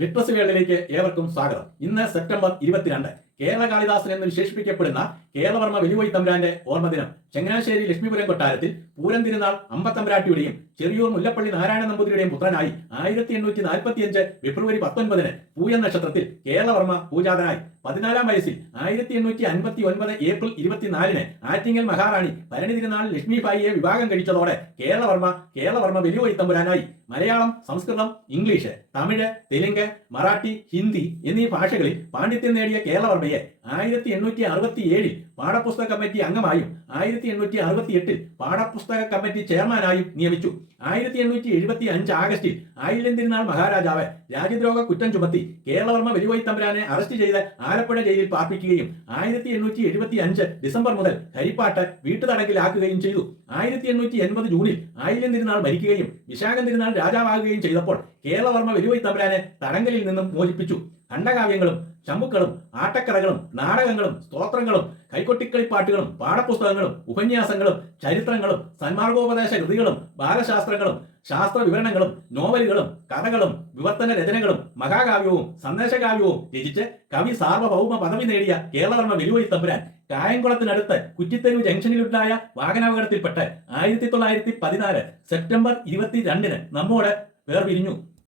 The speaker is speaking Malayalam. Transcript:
ലിറ്ററസി വേൾഡിലേക്ക് ഏവർക്കും സ്വാഗതം. ഇന്ന് സെപ്റ്റംബർ 22. കേരള കാളിദാസൻ എന്ന് വിശേഷിപ്പിക്കപ്പെടുന്ന കേരളവർമ്മ വലിയോയി തമ്പുരാന്റെ ഓർമ്മദിനം. ചങ്ങനാശ്ശേരി ലക്ഷ്മിപുരം കൊട്ടാരത്തിൽ പൂരം തിരുനാൾ അമ്പത്തമ്പരാട്ടിയുടെയും ചെറിയൂർ മുല്ലപ്പള്ളി നാരായണ നമ്പൂതിരിയുടെയും പുത്രനായി 1845 ഫെബ്രുവരി 19 പൂയം നക്ഷത്രത്തിൽ കേരളവർമ്മ പൂജാതനായി. 14-ാം വയസ്സിൽ 1859 ഏപ്രിൽ 24 ആറ്റിങ്ങൽ മഹാറാണി ഭരണി തിരുനാൾ ലക്ഷ്മിഭായിയെ വിവാഹം കഴിച്ചതോടെ കേരളവർമ്മ വലിയോയി തമ്പുരാനായി. മലയാളം, സംസ്കൃതം, ഇംഗ്ലീഷ്, തമിഴ്, തെലുങ്ക്, മറാഠി, ഹിന്ദി എന്നീ ഭാഷകളിൽ പാണ്ഡിത്യം നേടിയ കേരളവർമ്മയെ 1867 പാഠപുസ്തക കമ്മിറ്റി അംഗമായും 1868 പാഠപുസ്തക കമ്മിറ്റി ചെയർമാനായും നിയമിച്ചു. 1875 ആഗസ്റ്റിൽ ആയില്യം തിരുനാൾ മഹാരാജാവ് രാജ്യദ്രോഹ കുറ്റം ചുമത്തി കേരളവർമ്മ വലിയോയി തമ്പുരാനെ അറസ്റ്റ് ചെയ്ത് ആലപ്പുഴ ജയിലിൽ പാർപ്പിക്കുകയും 1875 ഡിസംബർ മുതൽ ഹരിപ്പാട്ട് വീട്ടുതടങ്കിലാക്കുകയും ചെയ്തു. 1880 ജൂണിൽ ആയില്യം തിരുനാൾ മരിക്കുകയും വിശാഖം തിരുനാൾ രാജാവാകുകയും ചെയ്തപ്പോൾ കേരളവർമ്മ വലിയോയി തമ്പുരാനെ തടങ്കലിൽ നിന്നും മോചിപ്പിച്ചു. ഖണ്ഡകാവ്യങ്ങളും ചമ്പുക്കളും ആട്ടക്കഥകളും നാടകങ്ങളും സ്തോത്രങ്ങളും കൈക്കൊട്ടിക്കളിപ്പാട്ടുകളും പാഠപുസ്തകങ്ങളും ഉപന്യാസങ്ങളും ചരിത്രങ്ങളും സന്മാർഗോപദേശ കൃതികളും ബാലശാസ്ത്രങ്ങളും ശാസ്ത്ര വിവരണങ്ങളും നോവലുകളും കഥകളും വിവർത്തന രചനകളും മഹാകാവ്യവും സന്ദേശകാവ്യവും രചിച്ച് കവി സാർവഭൗമ പദവി നേടിയ കേരളവർമ്മ വലിയോയി തമ്പുരാൻ കായംകുളത്തിനടുത്ത് കുറ്റിത്തെരുവ് ജംഗ്ഷനിലുണ്ടായ വാഹനാപകടത്തിൽപ്പെട്ട് 1914 സെപ്റ്റംബർ 22 നമ്മോട് വേർപിരിഞ്ഞു.